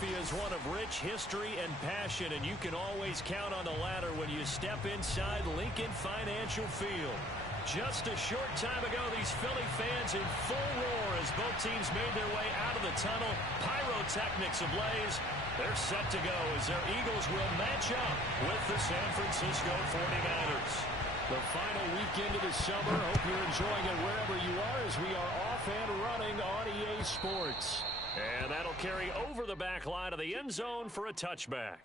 Philadelphia is one of rich history and passion, and you can always count on the latter when you step inside Lincoln Financial Field. Just a short time ago, these Philly fans in full roar as both teams made their way out of the tunnel. Pyrotechnics ablaze. They're set to go as their Eagles will match up with the San Francisco 49ers. The final weekend of the summer. Hope you're enjoying it wherever you are as we are off and running on EA Sports. And that'll carry over the back line of the end zone for a touchback.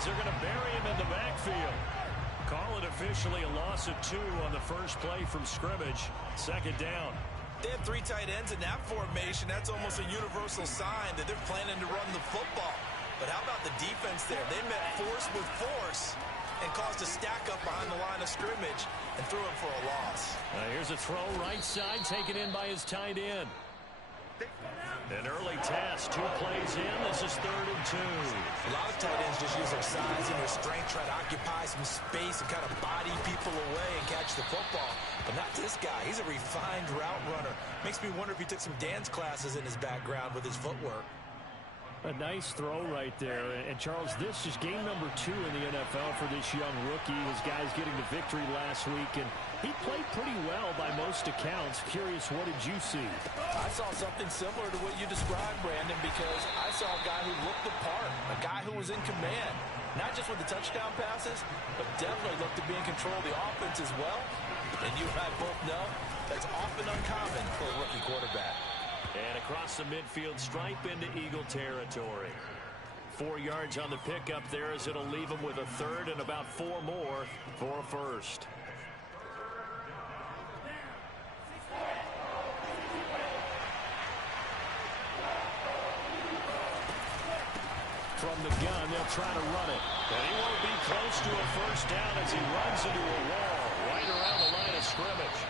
They're going to bury him in the backfield. Call it officially a loss of 2 on the first play from scrimmage. Second down. They have 3 tight ends in that formation. That's almost a universal sign that they're planning to run the football. But how about the defense there? They met force with force and caused a stack up behind the line of scrimmage and threw him for a loss. Here's a throw right side taken in by his tight end. An early test, 2 plays in. This is 3rd and 2. A lot of tight ends just use their size and their strength, try to occupy some space and kind of body people away and catch the football. But not this guy. He's a refined route runner. Makes me wonder if he took some dance classes in his background with his footwork. A nice throw right there. And, Charles, this is game number 2 in the NFL for this young rookie. His guys getting the victory last week, and he played pretty well by most accounts. Curious, what did you see? I saw something similar to what you described, Brandon, because I saw a guy who looked the part, a guy who was in command, not just with the touchdown passes, but definitely looked to be in control of the offense as well. And you and I both know that's often uncommon for a rookie quarterback. And across the midfield stripe into Eagle territory. 4 yards on the pickup there as it'll leave him with a 3rd and about 4 more for a first. From the gun, they'll try to run it. And he won't be close to a first down as he runs into a wall right around the line of scrimmage.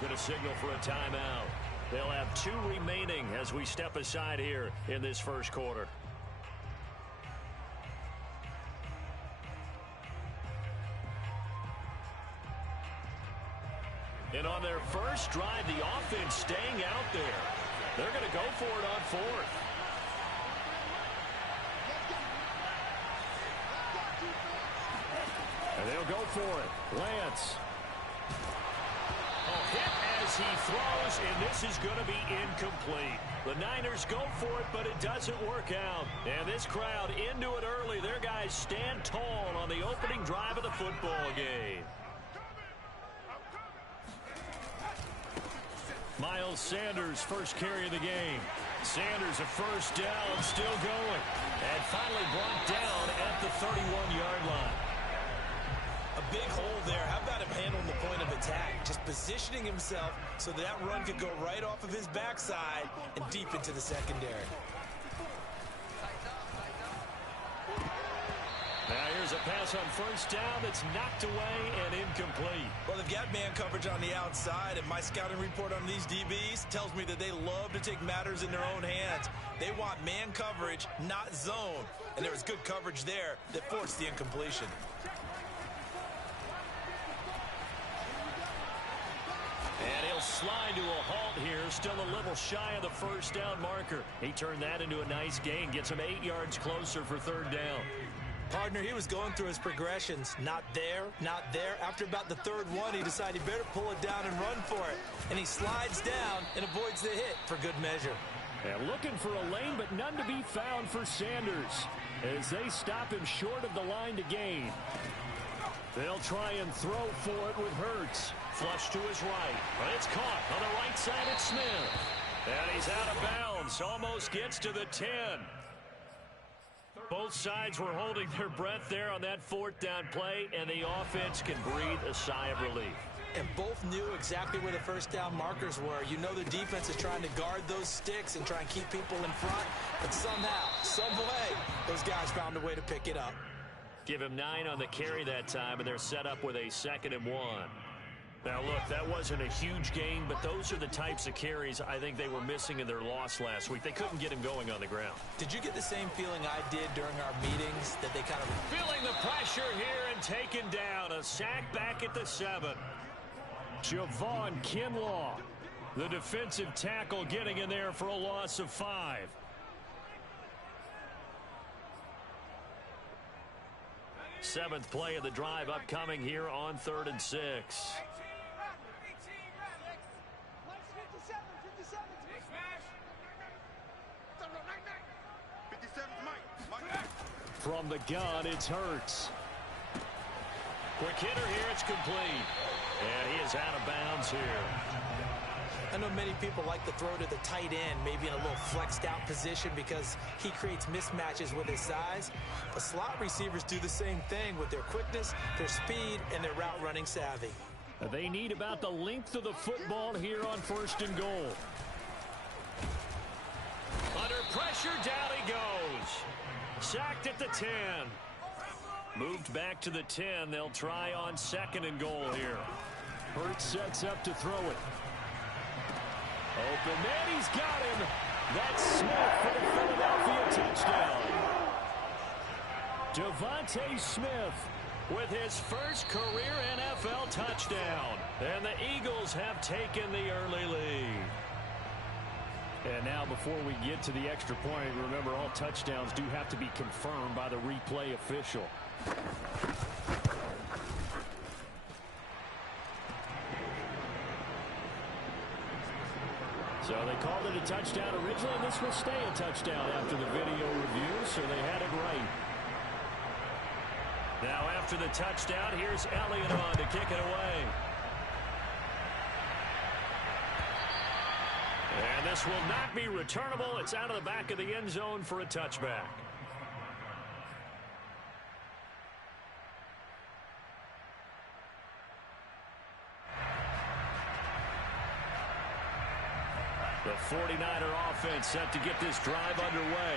Going to signal for a timeout. They'll have 2 remaining as we step aside here in this first quarter. And on their first drive, the offense staying out there. They're going to go for it on 4th. And they'll go for it. Lance. Hit as he throws, and this is going to be incomplete. The Niners go for it, but it doesn't work out. And this crowd into it early. Their guys stand tall on the opening drive of the football game. Miles Sanders, first carry of the game. Sanders a first down, still going. And finally brought down at the 31-yard line. A big hole there. How about him handling the point of attack? Just positioning himself so that run could go right off of his backside and deep into the secondary. Now here's a pass on first down that's knocked away and incomplete. Well, they've got man coverage on the outside, and my scouting report on these DBs tells me that they love to take matters in their own hands. They want man coverage, not zone. And there was good coverage there that forced the incompletion. And he'll slide to a halt here, still a little shy of the first down marker. He turned that into a nice gain, gets him 8 yards closer for third down. Partner, he was going through his progressions. Not there, not there. After about the third one, he decided he better pull it down and run for it. And he slides down and avoids the hit for good measure. And looking for a lane, but none to be found for Sanders as they stop him short of the line to gain. They'll try and throw for it with Hurts. Flush to his right. But it's caught on the right side at Smith. And he's out of bounds. Almost gets to the 10. Both sides were holding their breath there on that fourth down play, and the offense can breathe a sigh of relief. And both knew exactly where the first down markers were. You know the defense is trying to guard those sticks and try and keep people in front. But somehow, some way, those guys found a way to pick it up. Give him 9 on the carry that time, and they're set up with a 2nd and 1. Now, look, that wasn't a huge gain, but those are the types of carries I think they were missing in their loss last week. They couldn't get him going on the ground. Did you get the same feeling I did during our meetings, that they kind of... Feeling the pressure here and taken down. A sack back at the 7. Javon Kinlaw, the defensive tackle, getting in there for a loss of 5. Seventh play of the drive upcoming here on 3rd and 6. From the gun, it's Hurts. Quick hitter here, it's complete. And he is out of bounds here. I know many people like to throw to the tight end, maybe in a little flexed out position because he creates mismatches with his size. But slot receivers do the same thing with their quickness, their speed, and their route running savvy. They need about the length of the football here on 1st and goal. Under pressure, down he goes. Sacked at the 10. Moved back to the 10. They'll try on 2nd and goal here. Hurts sets up to throw it. Open man, he's got him. That's Smith for the Philadelphia touchdown. Devontae Smith with his first career NFL touchdown. And the Eagles have taken the early lead. And now before we get to the extra point, remember all touchdowns do have to be confirmed by the replay official. So they called it a touchdown originally, and this will stay a touchdown after the video review, so they had it right. Now after the touchdown, here's Elliott on to kick it away. And this will not be returnable. It's out of the back of the end zone for a touchback. The 49er offense set to get this drive underway.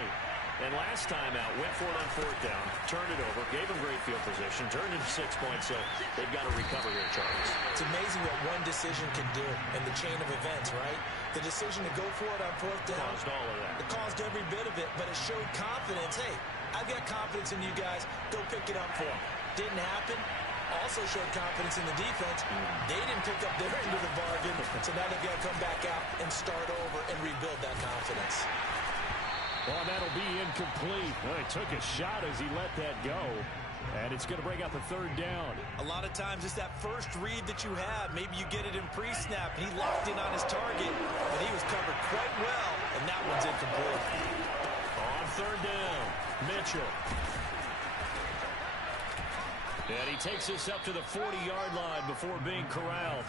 And last time out, went for it on 4th down, turned it over, gave them great field position, turned into 6 points, so they've got to recover here, Charles. It's amazing what one decision can do in the chain of events, right? The decision to go for it on 4th down. Caused all of that. It caused every bit of it, but it showed confidence. Hey, I've got confidence in you guys. Go pick it up for them. Didn't happen. Also showed confidence in the defense. They didn't pick up their end of the bargain, so now they've got to come back out and start over and rebuild that confidence. Oh, that'll be incomplete. Well, he took a shot as he let that go. And it's going to bring up a third down. A lot of times it's that first read that you have. Maybe you get it in pre-snap. He locked in on his target, but he was covered quite well, and that one's incomplete. On third down, Mitchell. And he takes us up to the 40-yard line before being corralled.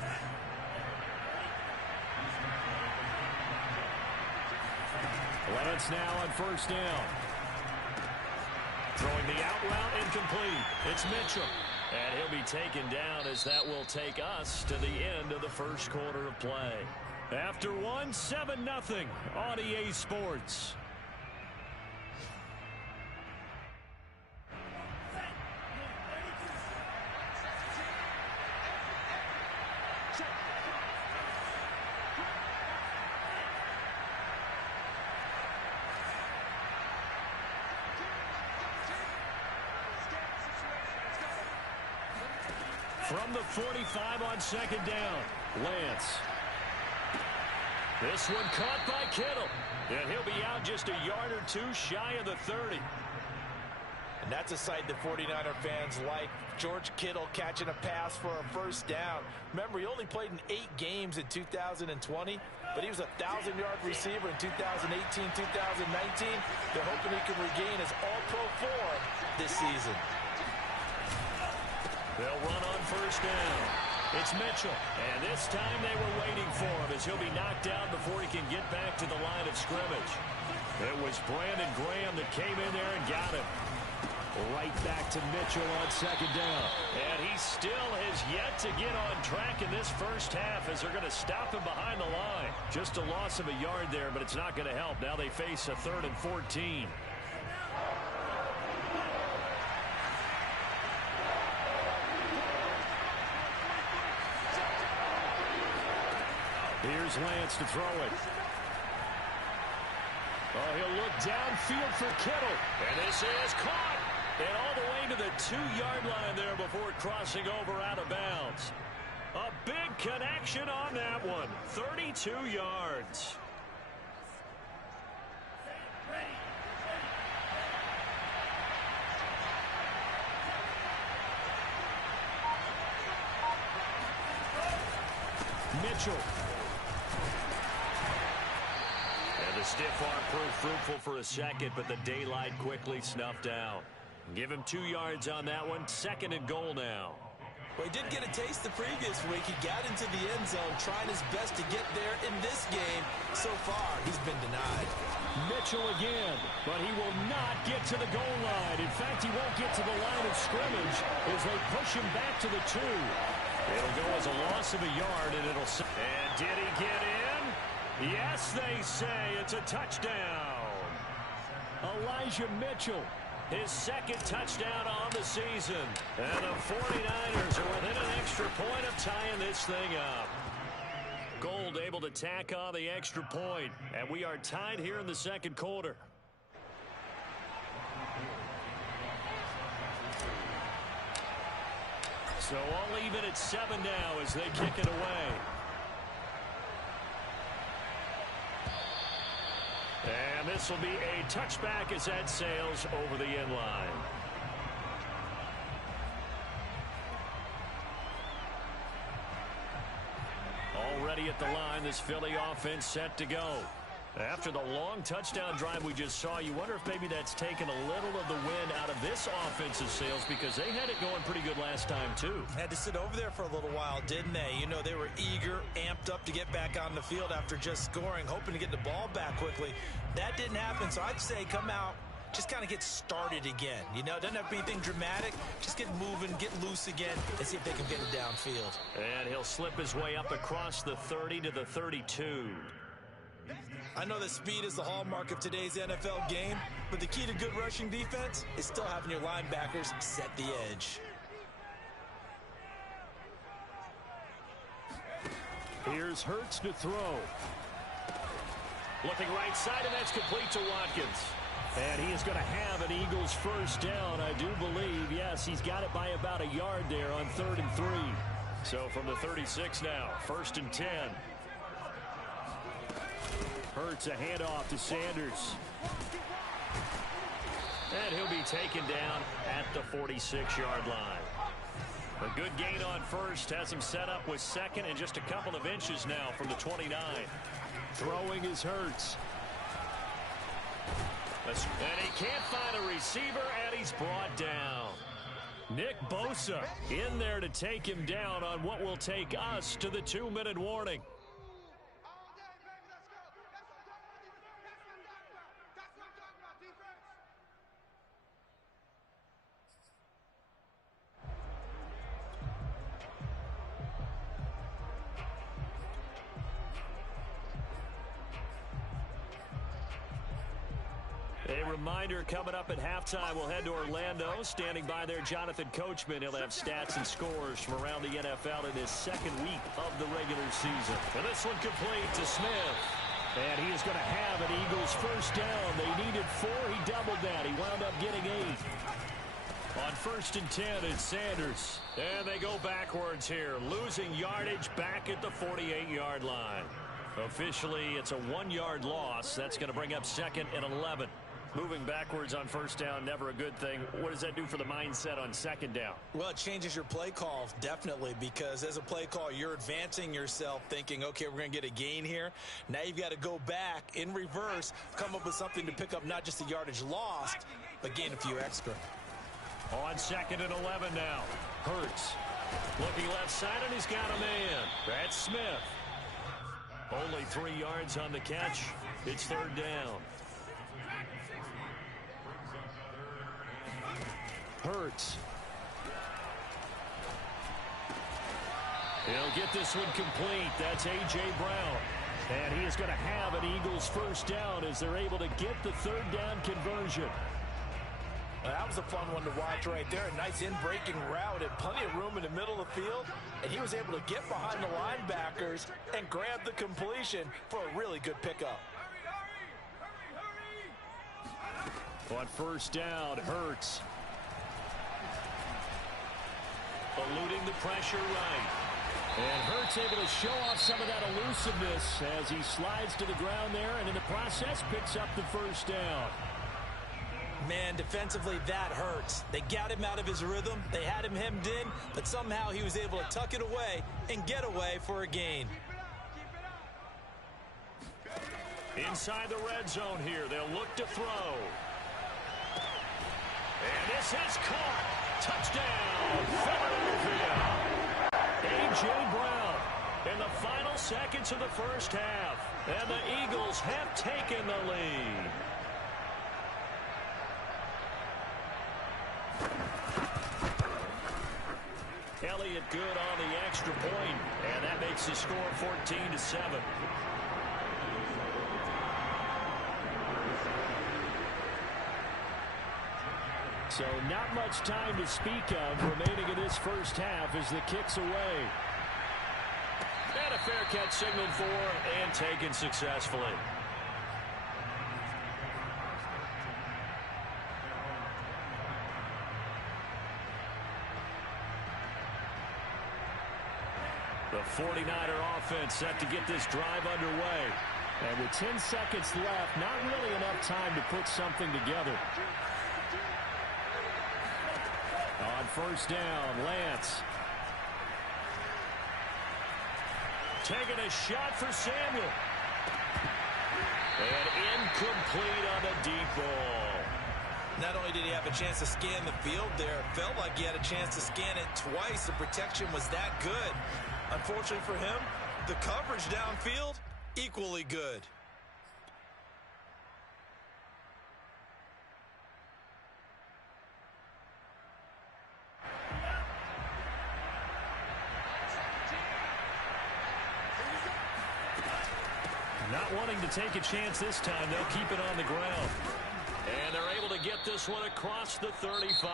Lance now on first down. Throwing the out route incomplete. It's Mitchell. And he'll be taken down as that will take us to the end of the first quarter of play. After one, 7-0 on EA Sports. From the 45 on second down, Lance. This one caught by Kittle. And he'll be out just a yard or two shy of the 30. And that's a sight that 49er fans like. George Kittle catching a pass for a first down. Remember, he only played in 8 games in 2020, but he was a 1,000-yard receiver in 2018, 2019. They're hoping he can regain his all-pro form this season. They'll run on first down. It's Mitchell. And this time they were waiting for him as he'll be knocked down before he can get back to the line of scrimmage. It was Brandon Graham that came in there and got him. Right back to Mitchell on second down. And he still has yet to get on track in this first half as they're going to stop him behind the line. Just a loss of a yard there, but it's not going to help. Now they face a 3rd and 14. Here's Lance to throw it. Oh, he'll look downfield for Kittle. And this is caught. And all the way to the 2-yard line there before crossing over out of bounds. A big connection on that one. 32 yards. Mitchell. And the stiff arm proved fruitful for a second, but the daylight quickly snuffed out. Give him 2 yards on that one. 2nd and goal now. Well, he did get a taste the previous week. He got into the end zone, trying his best to get there in this game. So far, he's been denied. Mitchell again, but he will not get to the goal line. In fact, he won't get to the line of scrimmage as they push him back to the 2. It'll go as a loss of a yard, and it'll... And did he get in? Yes, they say it's a touchdown. Elijah Mitchell, his 2nd touchdown on the season. And the 49ers are within an extra point of tying this thing up. Gold able to tack on the extra point, and we are tied here in the 2nd quarter. So all even at 7 now as they kick it away. And this will be a touchback as that sails over the end line. Already at the line, this Philly offense set to go. After the long touchdown drive we just saw, you wonder if maybe that's taken a little of the wind out of this offensive sails because they had it going pretty good last time, too. Had to sit over there for a little while, didn't they? You know, they were eager, amped up to get back on the field after just scoring, hoping to get the ball back quickly. That didn't happen, so I'd say come out, just kind of get started again. You know, it doesn't have to be anything dramatic. Just get moving, get loose again, and see if they can get it downfield. And he'll slip his way up across the 30 to the 32. I know that speed is the hallmark of today's NFL game, but the key to good rushing defense is still having your linebackers set the edge. Here's Hurts to throw. Looking right side, and that's complete to Watkins. And he is going to have an Eagles first down, I do believe. Yes, he's got it by about a yard there on 3rd and 3. So from the 36 now, 1st and 10. Hurts a handoff to Sanders. And he'll be taken down at the 46-yard line. A good gain on first has him set up with second and just a couple of inches now from the 29. Throwing is Hurts. And he can't find a receiver, and he's brought down. Nick Bosa in there to take him down on what will take us to the 2-minute warning. A reminder, coming up at halftime, we'll head to Orlando. Standing by there, Jonathan Coachman. He'll have stats and scores from around the NFL in his second week of the regular season. And this one complete to Smith. And he is going to have an Eagles first down. They needed 4. He doubled that. He wound up getting 8. On 1st and 10, it's Sanders. And they go backwards here, losing yardage back at the 48-yard line. Officially, it's a 1-yard loss. That's going to bring up 2nd and 11. Moving backwards on first down, never a good thing. What does that do for the mindset on 2nd down? Well, it changes your play call, definitely, because as a play call, you're advancing yourself thinking, okay, we're going to get a gain here. Now you've got to go back in reverse, come up with something to pick up not just the yardage lost, but gain a few extra. On 2nd and 11 now. Hurts looking left side, and he's got a man. That's Smith. Only 3 yards on the catch. It's 3rd down. Hurts. He'll get this one complete. That's A.J. Brown. And he is going to have an Eagles first down as they're able to get the 3rd down conversion. Well, that was a fun one to watch right there. A nice in-breaking route and plenty of room in the middle of the field. And he was able to get behind the linebackers and grab the completion for a really good pickup. On first down, Hurts. Eluding the pressure right. And Hurts able to show off some of that elusiveness as he slides to the ground there and in the process picks up the first down. Man, defensively, that hurts. They got him out of his rhythm. They had him hemmed in, but somehow he was able to tuck it away and get away for a gain. Inside the red zone here, they'll look to throw. And this is caught. Touchdown, Philadelphia. A.J. Brown in the final seconds of the first half. And the Eagles have taken the lead. Elliott good on the extra point, and that makes the score 14-7. So not much time to speak of remaining in this first half as the kick's away. And a fair catch signaled for and taken successfully. The 49er offense set to get this drive underway. And with 10 seconds left, not really enough time to put something together. On first down, Lance. Taking a shot for Samuel. And incomplete on the deep ball. Not only did he have a chance to scan the field there, it felt like he had a chance to scan it twice. The protection was that good. Unfortunately for him, the coverage downfield, equally good. Not wanting to take a chance this time, they'll keep it on the ground. And they're able to get this one across the 35.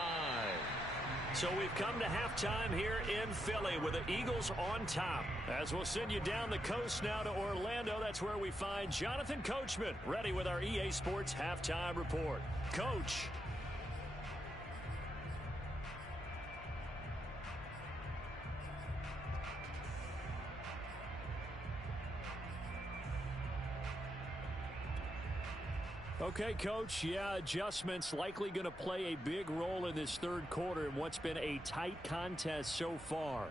So we've come to halftime here in Philly with the Eagles on top. As we'll send you down the coast now to Orlando, that's where we find Jonathan Coachman ready with our EA Sports Halftime Report. Coach. Okay, Coach, yeah, adjustments likely going to play a big role in this third quarter in what's been a tight contest so far.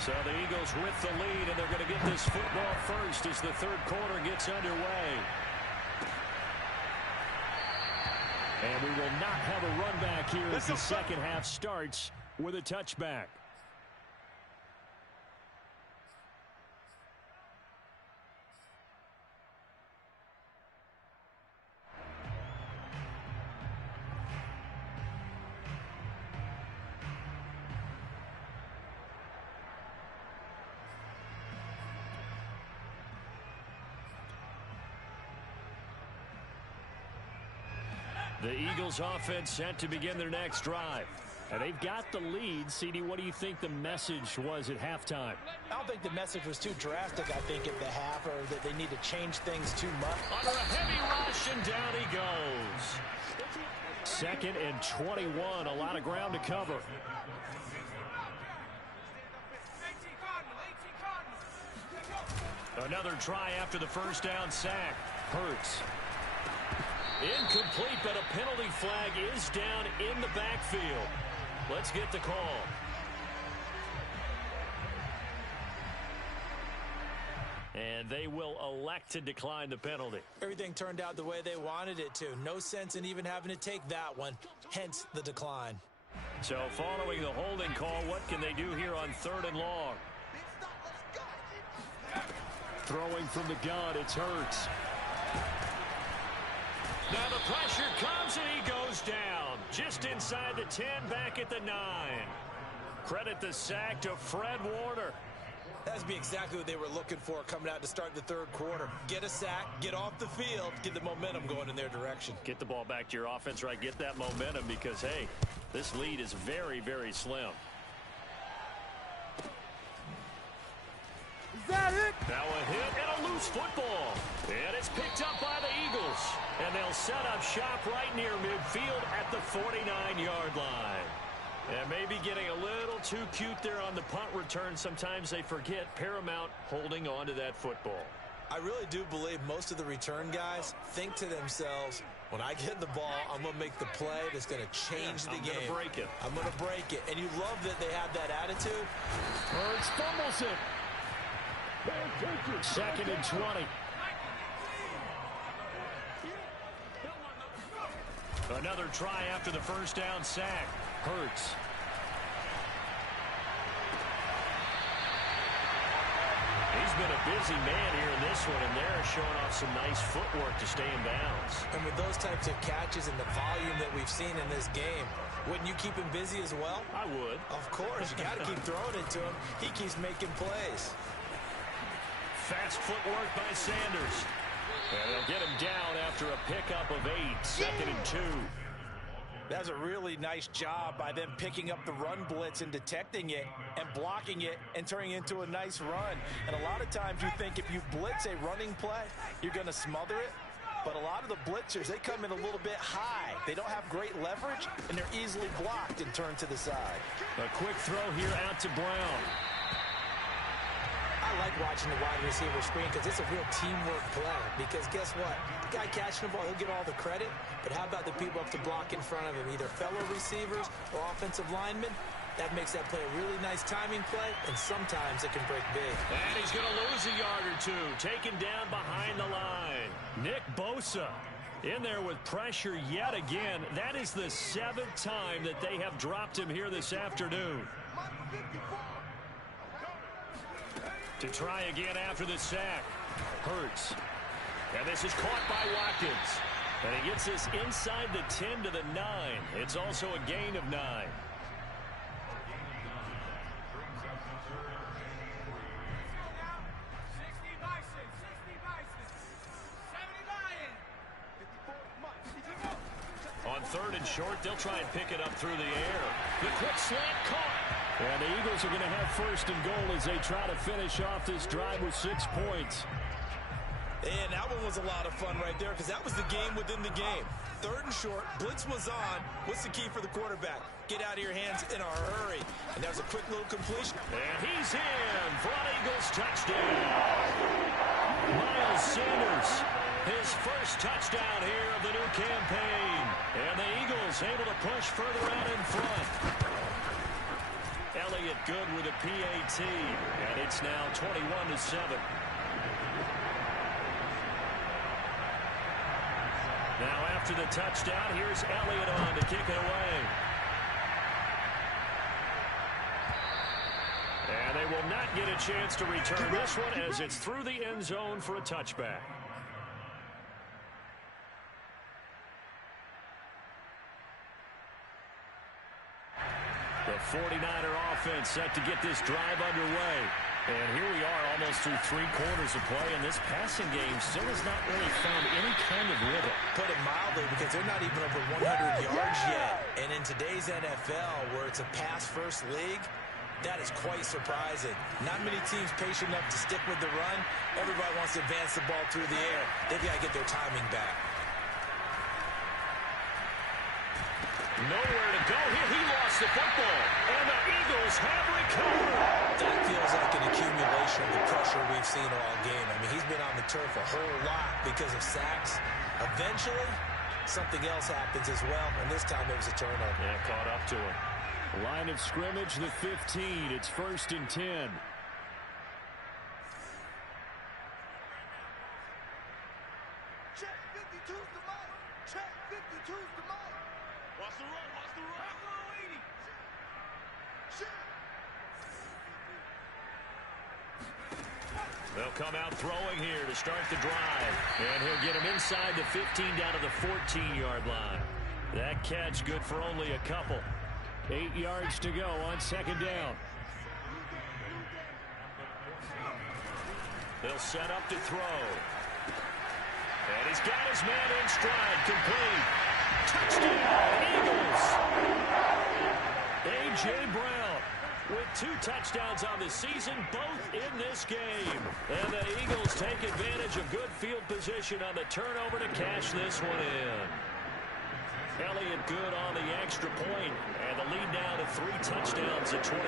So the Eagles with the lead, and they're going to get this football first as the third quarter gets underway. And we will not have a run back here as the second half starts with a touchback. The Eagles offense set to begin their next drive. And they've got the lead. CD, what do you think the message was at halftime? I don't think the message was too drastic, I think, at the half, or that they need to change things too much. Under a heavy rush, and down he goes. 2nd and 21, a lot of ground to cover. Another try after the first down sack. Hurts. Incomplete, but a penalty flag is down in the backfield. Let's get the call. And they will elect to decline the penalty. Everything turned out the way they wanted it to. No sense in even having to take that one, hence the decline. So following the holding call, what can they do here on 3rd and long? Throwing from the gun, it's Hurts. Now the pressure comes and he goes down. Just inside the 10, back at the 9. Credit the sack to Fred Warner. That's be exactly what they were looking for coming out to start the third quarter. Get a sack, get off the field, get the momentum going in their direction. Get the ball back to your offense, right? Get that momentum because, hey, this lead is very, very slim. Is that it? Now a hit and a loose football. And it's picked up by the Eagles. And they'll set up shop right near midfield at the 49-yard line. And maybe getting a little too cute there on the punt return. Sometimes they forget paramount holding on to that football. I really do believe most of the return guys think to themselves, when I get the ball, I'm going to make the play that's going to change the game. I'm going to break it. I'm going to break it. And you love that they have that attitude. Hurts fumbles it. 2nd and 20. Another try after the first down sack. Hurts. He's been a busy man here in this one, and they're showing off some nice footwork to stay in bounds. And with those types of catches and the volume that we've seen in this game, wouldn't you keep him busy as well? I would. Of course. You got to keep throwing it to him. He keeps making plays. Fast footwork by Sanders. And they'll get him down after a pickup of 8. 2nd and 2. That's a really nice job by them picking up the run blitz and detecting it and blocking it and turning it into a nice run. And a lot of times you think if you blitz a running play, you're going to smother it. But a lot of the blitzers, they come in a little bit high. They don't have great leverage, and they're easily blocked and turned to the side. A quick throw here out to Brown. I like watching the wide receiver screen because it's a real teamwork play. Because guess what? The guy catching the ball, he'll get all the credit. But how about the people up to block in front of him, either fellow receivers or offensive linemen? That makes that play a really nice timing play, and sometimes it can break big. And he's going to lose a yard or two, taken down behind the line. Nick Bosa in there with pressure yet again. That is the 7th time that they have dropped him here this afternoon. To try again after the sack. Hurts. And this is caught by Watkins. And he gets this inside the 10 to the 9. It's also a gain of 9. On 3rd and short, they'll try and pick it up through the air. The quick slant caught. And the Eagles are going to have 1st and goal as they try to finish off this drive with 6 points. And that one was a lot of fun right there because that was the game within the game. 3rd and short, blitz was on. What's the key for the quarterback? Get out of your hands in a hurry. And that was a quick little completion. And he's in for an Eagles touchdown. His first touchdown here of the new campaign. And the Eagles able to push further out in front. Elliott good with a PAT. And it's now 21-7. Now after the touchdown, here's Elliott on to kick it away. And they will not get a chance to return this one as it's through the end zone for a touchback. The 49er offense set to get this drive underway. And here we are almost through 3 quarters of play, and this passing game still has not really found any kind of rhythm. Put it mildly, because they're not even over 100 yards yet. And in today's NFL, where it's a pass-first league, that is quite surprising. Not many teams patient enough to stick with the run. Everybody wants to advance the ball through the air. They've got to get their timing back. Nowhere to go here. He lost the football. And the Eagles have recovered. That feels like an accumulation of the pressure we've seen all game. I mean, he's been on the turf a whole lot because of sacks. Eventually, something else happens as well. And this time it was a turnover. Yeah, caught up to him. Line of scrimmage, the 15. It's 1st and 10. Check 52's the mic. Check 52's the mic. Watch the run. Watch the run. Back 180. Check. They'll come out throwing here to start the drive. And he'll get him inside the 15 down to the 14-yard line. That catch good for only a couple. 8 yards to go on 2nd down. They'll set up to throw. And he's got his man in stride, complete. Touchdown, Eagles! A.J. Brown with 2 touchdowns on the season, both in this game. And the Eagles take advantage of good field position on the turnover to cash this one in. Elliott good on the extra point, and the lead now to 3 touchdowns at 21.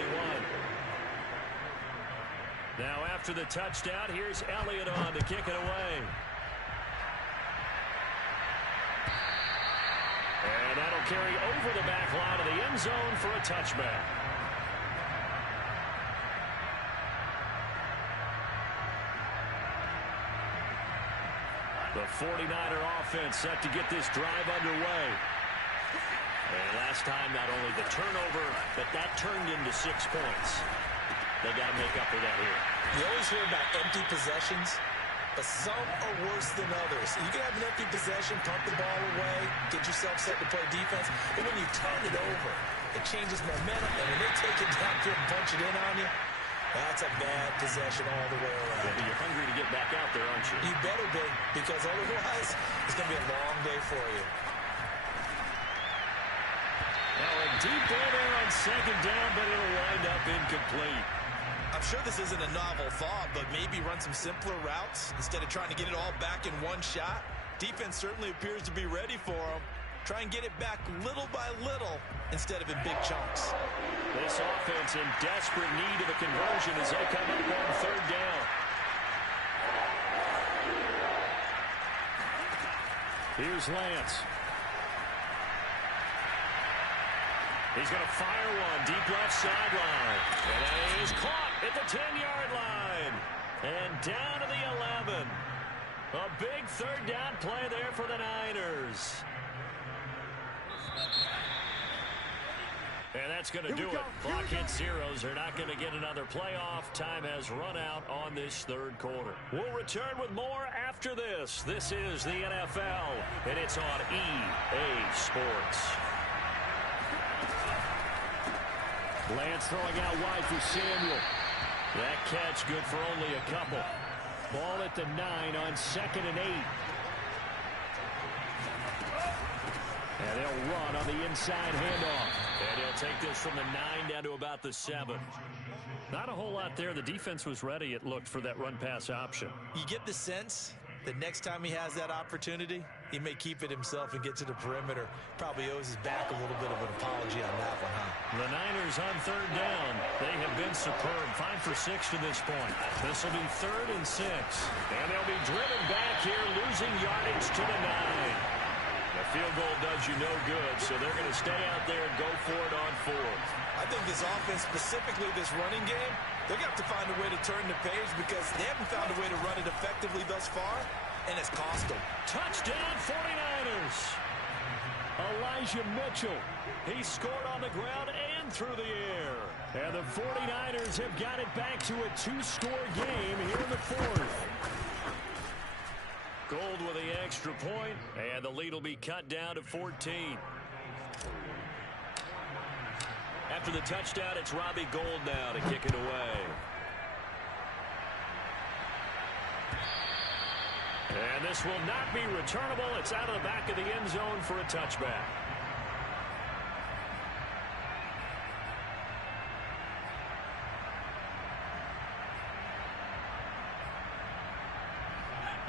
Now after the touchdown, here's Elliott on to kick it away. And that'll carry over the back line of the end zone for a touchback. The 49er offense set to get this drive underway. And last time, not only the turnover, but that turned into 6 points. They got to make up for that here. You always hear about empty possessions, but some are worse than others. You can have an empty possession, pump the ball away, get yourself set to play defense, but when you turn it over, it changes momentum, and when they take it down here and punch it in on you, that's a bad possession all the way around. Yeah, you're hungry to get back out there, aren't you? You better be, because otherwise, it's going to be a long day for you. Now a deep ball there on 2nd down, but it'll wind up incomplete. I'm sure this isn't a novel thought, but maybe run some simpler routes instead of trying to get it all back in one shot. Defense certainly appears to be ready for them. Try and get it back little by little instead of in big chunks. This offense in desperate need of a conversion as they come up on 3rd down. Here's Lance. He's going to fire one deep left sideline. And it is caught at the 10-yard line. And down to the 11. A big 3rd down play there for the Niners. And that's going to do it. Clock hit zeros. They're not going to get another playoff. Time has run out on this 3rd quarter. We'll return with more after this. This is the NFL, and it's on EA Sports. Lance throwing out wide for Samuel. That catch good for only a couple. Ball at the 9 on 2nd and 8. And they'll run on the inside handoff. And he'll take this from the 9 down to about the 7. Not a whole lot there. The defense was ready, it looked, for that run-pass option. You get the sense The next time he has that opportunity, he may keep it himself and get to the perimeter. Probably owes his back a little bit of an apology on that one, huh? The Niners on third down. They have been superb. 5 for 6 to this point. This will be 3rd and 6. And they'll be driven back here, losing yardage to the 9. The field goal does you no good, so they're going to stay out there and go for it on 4th. I think this offense, specifically this running game, they're going to have to find a way to turn the page because they haven't found a way to run it effectively thus far, and it's cost them. Touchdown 49ers. Elijah Mitchell. He scored on the ground and through the air. And the 49ers have got it back to a 2-score game here in the 4th. Gold with the extra point, and the lead will be cut down to 14. After the touchdown, it's Robbie Gould now to kick it away. And this will not be returnable. It's out of the back of the end zone for a touchback.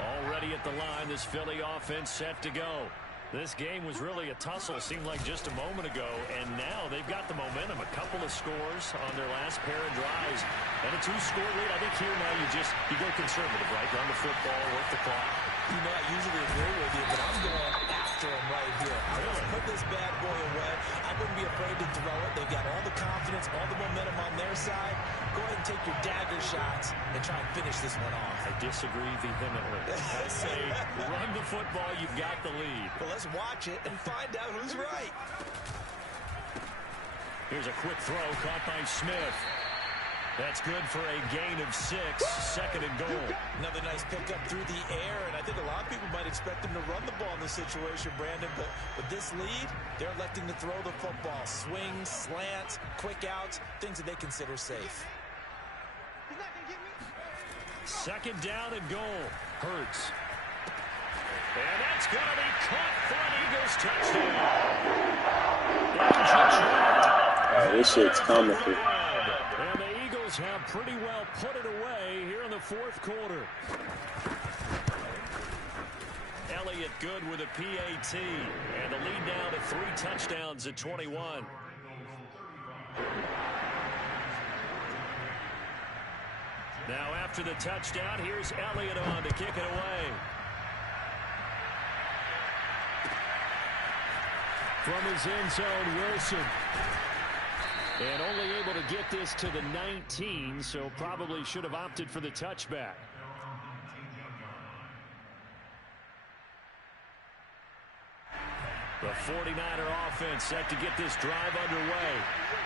Already at the line, this Philly offense set to go. This game was really a tussle, seemed like just a moment ago, and now they've got the momentum. A couple of scores on their last pair of drives, and a 2-score lead. I think here now you go conservative, right? Run the football, work the clock. You know, I usually agree with you, but I'm going after him right here. I want to put this bad boy away. I wouldn't be afraid to throw it. They've got all the confidence, all the momentum on their side. Go ahead and take your dagger shots and try and finish this one off. I disagree vehemently. I say run the football, you've got the lead. Well, let's watch it and find out who's right. Here's a quick throw caught by Smith. That's good for a gain of 6, 2nd and goal. Another nice pickup through the air, and I think a lot of people might expect them to run the ball in this situation, Brandon, but with this lead, they're electing to throw the football. Swings, slants, quick outs, things that they consider safe. 2nd down and goal. Hurts. And that's going to be caught for an Eagles touchdown. This shit's comical. And the Eagles have pretty well put it away here in the 4th quarter. Elliott good with a PAT. And the lead now to 3 touchdowns at 21. Now after the touchdown, here's Elliott on to kick it away. From his end zone, Wilson. And only able to get this to the 19, so probably should have opted for the touchback. The 49er offense set to get this drive underway.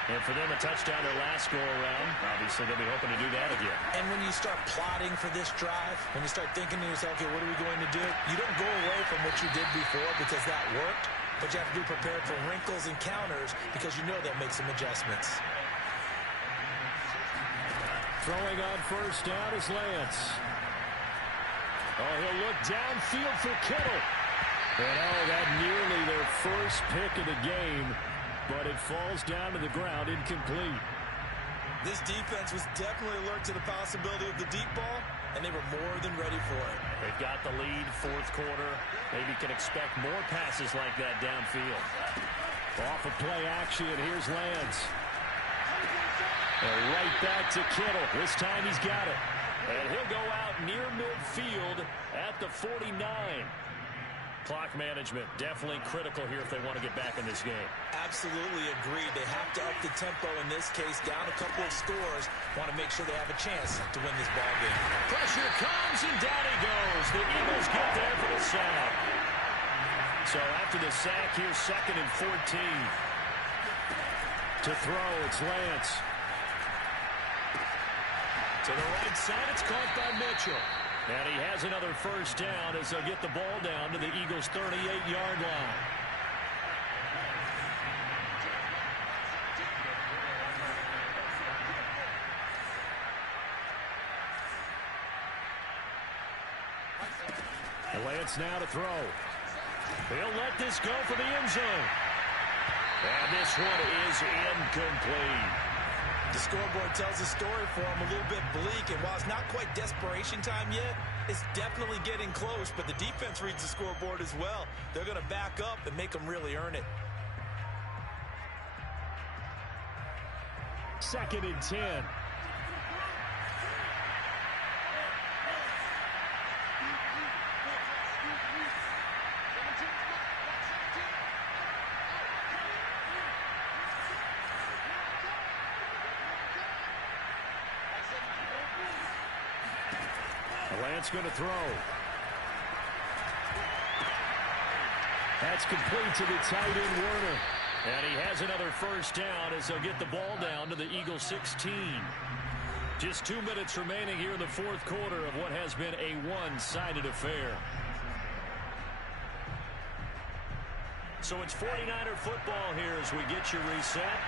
And for them, a touchdown their last go-around. Obviously, they'll be hoping to do that again. And when you start plotting for this drive, when you start thinking to yourself, okay, what are we going to do? You don't go away from what you did before because that worked. But you have to be prepared for wrinkles and counters because you know they'll make some adjustments. Throwing on 1st down is Lance. Oh, he'll look downfield for Kittle. And that nearly their first pick of the game, but it falls down to the ground incomplete. This defense was definitely alert to the possibility of the deep ball, and they were more than ready for it. They've got the lead, 4th quarter. Maybe can expect more passes like that downfield. Off of play action, here's Lance. And right back to Kittle. This time he's got it. And he'll go out near midfield at the 49. Clock management definitely critical here if they want to get back in this game. Absolutely agreed. They have to up the tempo in this case, down a couple of scores. Want to make sure they have a chance to win this ball game. Pressure comes and down he goes. The Eagles get there for the sack. So after the sack, here's 2nd and 14. To throw, it's Lance. To the right side, it's caught by Mitchell. And he has another 1st down as they'll get the ball down to the Eagles' 38-yard line. And Lance now to throw. He'll let this go for the end zone. And this one is incomplete. The scoreboard tells a story for them, a little bit bleak, and while it's not quite desperation time yet, it's definitely getting close, but the defense reads the scoreboard as well. They're going to back up and make them really earn it. 2nd and 10. Lance going to throw. That's complete to the tight end, Werner. And he has another first down as they'll get the ball down to the Eagles 16. Just 2 minutes remaining here in the fourth quarter of what has been a one-sided affair. So it's 49er football here as we get you reset.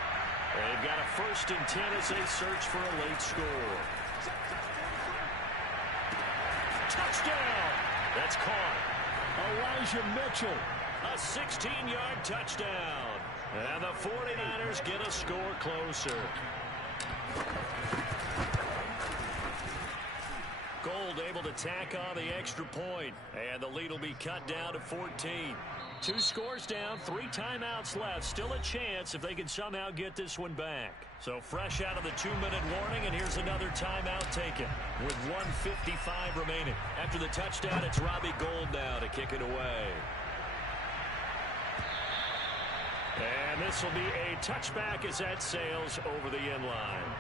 They've got a 1st and 10 as they search for a late score. Touchdown! That's caught. Elijah Mitchell. A 16-yard touchdown. And the 49ers get a score closer. Gold able to tack on the extra point. And the lead will be cut down to 14. 2 scores down, 3 timeouts left. Still a chance if they can somehow get this one back. So fresh out of the 2-minute warning, and here's another timeout taken with 1:55 remaining. After the touchdown, it's Robbie Gould now to kick it away. And this will be a touchback as that sails over the end line.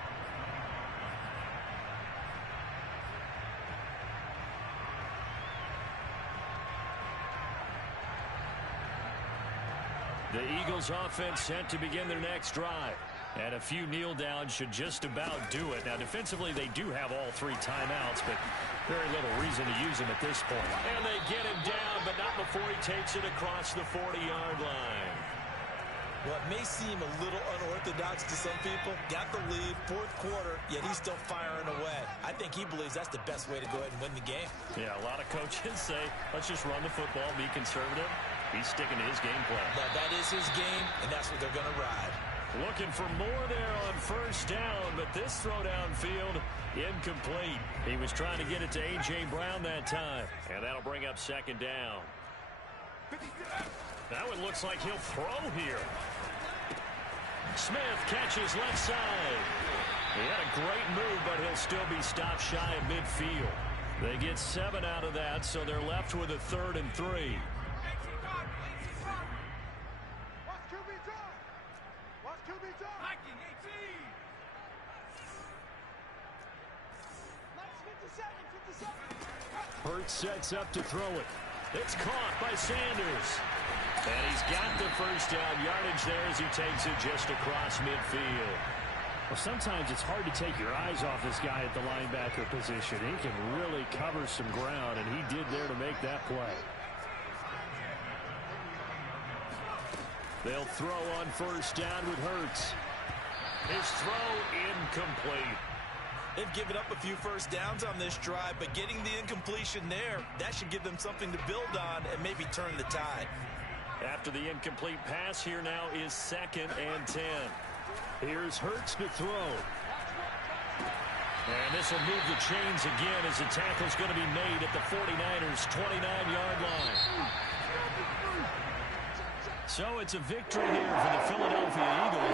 The Eagles offense set to begin their next drive. And a few kneel downs should just about do it. Now, defensively, they do have all 3 timeouts, but very little reason to use them at this point. And they get him down, but not before he takes it across the 40-yard line. Well, it may seem a little unorthodox to some people. Got the lead, fourth quarter, yet he's still firing away. I think he believes that's the best way to go ahead and win the game. Yeah, a lot of coaches say, let's just run the football, be conservative. He's sticking to his game plan. Now, that is his game, and that's what they're going to ride. Looking for more there on first down, but this throw downfield incomplete. He was trying to get it to A.J. Brown that time, and that'll bring up 2nd down. Now it looks like he'll throw here. Smith catches left side. He had a great move, but he'll still be stopped shy of midfield. They get 7 out of that, so they're left with a 3rd and 3. Hurts sets up to throw it. It's caught by Sanders. And he's got the first down yardage there as he takes it just across midfield. Well, sometimes it's hard to take your eyes off this guy at the linebacker position. He can really cover some ground, and he did there to make that play. They'll throw on first down with Hurts. His throw incomplete. They've given up a few first downs on this drive, but getting the incompletion there, that should give them something to build on and maybe turn the tide. After the incomplete pass, here now is 2nd and 10. Here's Hurts to throw. And this will move the chains again as the tackle's going to be made at the 49ers' 29-yard line. So it's a victory here for the Philadelphia Eagles.